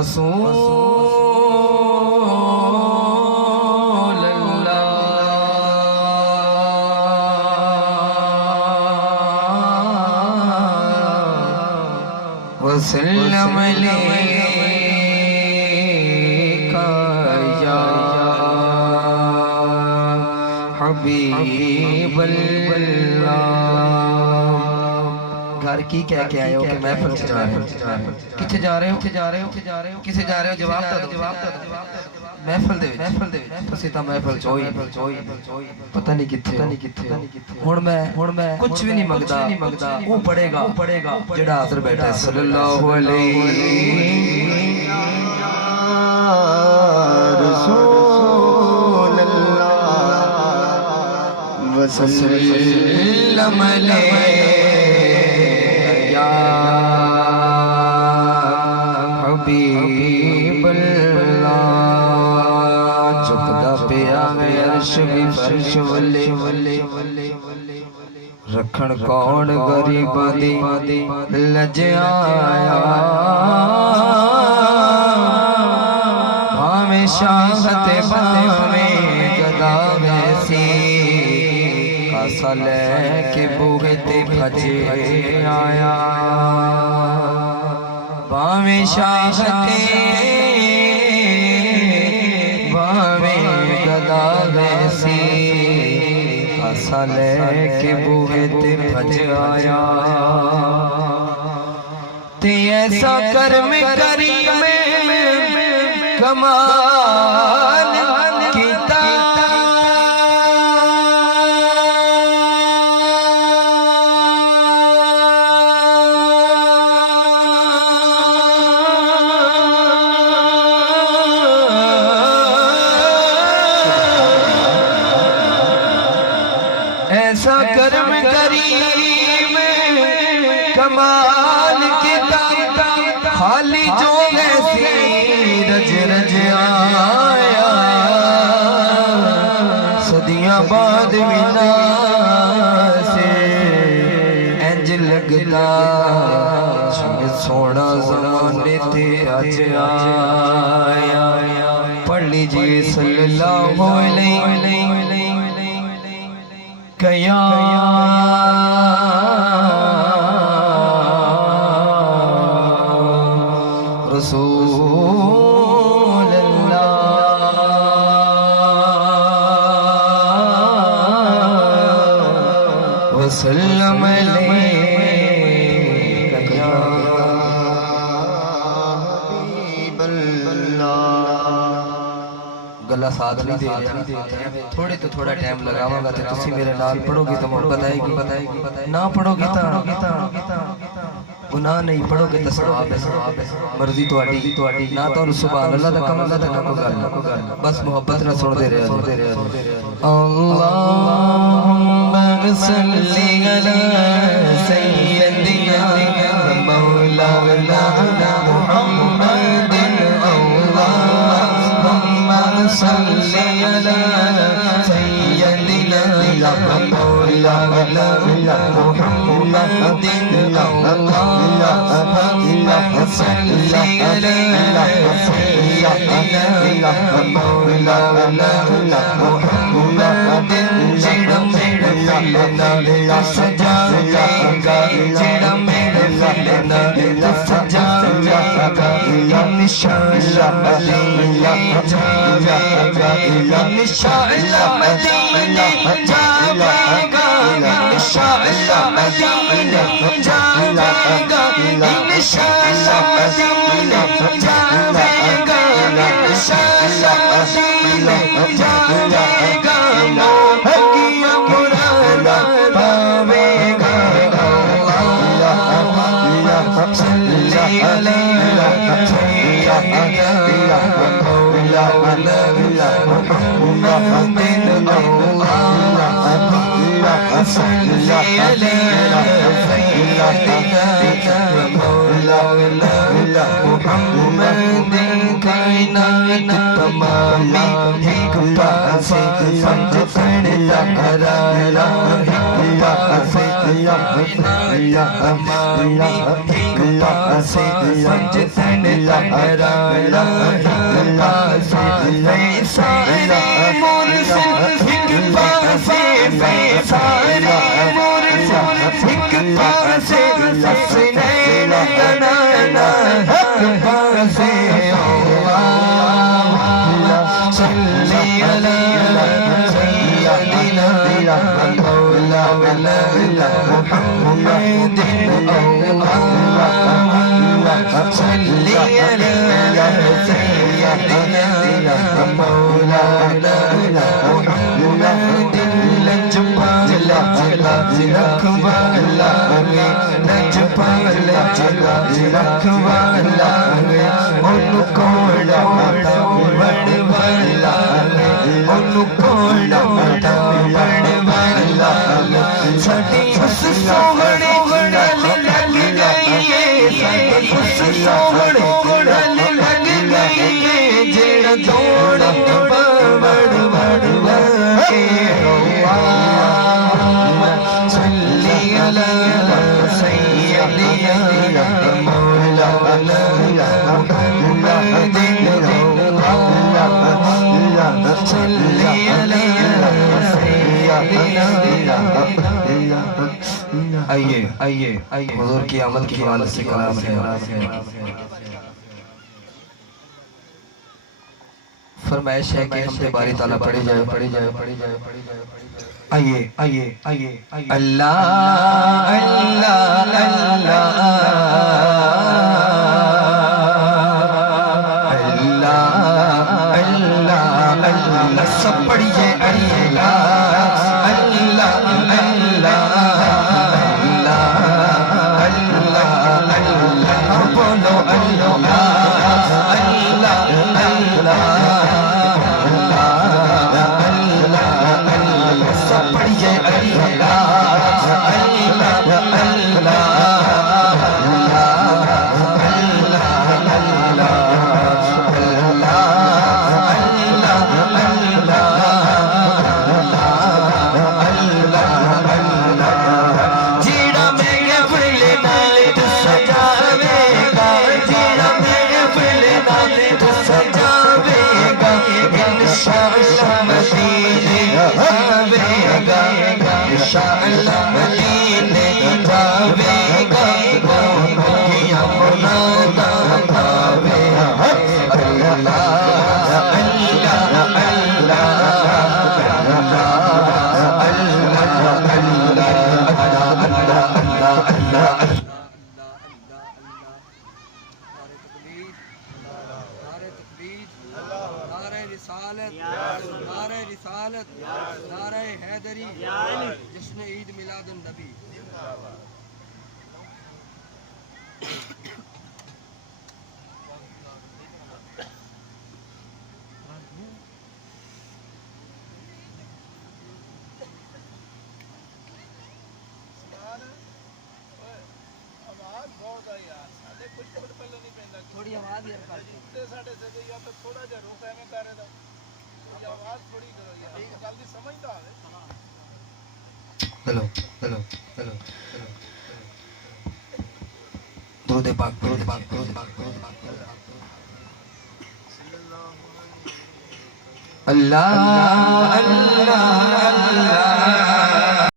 رسول اللہ وسلم علیکا یا حبیب اللہ۔ گھر کی کہہ کے آئے ہو کہ محفل سے جا رہے ہو؟ کتھے جا رہے ہو؟ کسے جا رہے ہو؟ جواب تا دو۔ محفل دے وچ اسی تا محفل چوئی پتہ نہیں کتھے ہن میں کچھ بھی نہیں منگدا، وہ پڑے گا جڑا حاضر بیٹھا ہے صلی اللہ علیہ رسول اللہ وسلم علیہ حبیب اللہ۔ جھکدا پیا عرش بھی فرش ولے رکھن کون غریباں دی لجایا، بھاویں شاہ تے بھاویں گدا ویسی، کاسا لے کے بوہے تے بھجے آیا، بھاویں شاہ تے بھاویں گدا ویسی، کاسا لے کے بوہے تے بھج آیا۔ تے ایسا کرم کریم کمال کیتا، ایسا کرم کریم کمال کیتا، خالی جو ایسی رج آیا، صدیاں بعد منا سے انج لگتا جن سونا زمانے تے اج آیا۔ پڑھ لیجئے صلی اللہ علیہ یا رسول اللہ وسلم علیکا یا حبیب اللہ۔ گلہ ساتھ نہیں دے رہا، تھوڑے تو تھوڑا ٹائم لگاواں گا تے تسی میرے نال پڑھو گے تو محبت آئے گی، نہ پڑھو گے تا گناہ نہیں، پڑھو گے تو ثواب ہے، مرضی تواڈی، نہ تو سبحان اللہ دا کم اللہ دا نہ کوئی گل، بس محبت نہ سن دے رہے اللہم صلی علی سیدنا مولانا محمد، اللہم صلی علی سیدنا مولانا محمد، اللہم صلی علی سیدنا مولانا محمد، جڑا میرے فلنا سجا گا، جڑا میرے فلنا سجا گا، انشاءاللہ مدینے جاوے گا، انشاءاللہ مدینے جاوے گا، انشاءاللہ مدینے جاوے گا، انشاءاللہ مدینے جاوے گا، انشاءاللہ مدینے جاوے گا، حقیہ مرادا پاوے گا۔ اللہم صلی علی سیدنا مولانا محمد، اللہم صلی علی سیدنا مولانا محمد، کائنات تمامی ایک پاسے سمجھ پڑتا رالا، ایک پاسے پاسے سجدن لہرانا ایک پاسے سارے مرسل ایک پاسے سارے مرسل ایک پاسے حسنین بنانا ایک پاسے صلی علی سیدنا مولانا محمد صلی علی سیدنا مولانا محمد لجپال رکھوالا لجپال رکھوالا ان کو بڑوالا ان کو بڑوالا ساڈی اس سوہنے گل لگ گئی ہے ساڈی اس سوہنے گل لگ گئی ہے جیڑا توڑ بڑوا کے صلی علی سیدنا مولانا محمد صلی علی سیدنا آئیے حضور کی آمد کی حوالے سے کلام ہے فرمائش ہے کہ ہم سے باری تعالیٰ پڑھی جائے آئیے اللہ اللہ اللہ سب پڑھیے اللہ اللہ بولو سب پڑھیے انشاءاللہ مدینے جاوے گا یا مولانا جاوے اللہ رسالت نعرہ حیدری جشن عید میلاد النبی تھوڑی آواز یار تھوڑا جا روک ہے میں کر رہا آواز تھوڑی کرو یار گل دی سمجھدا ہوے ہلو درود پاک اللہ اللہ اللہ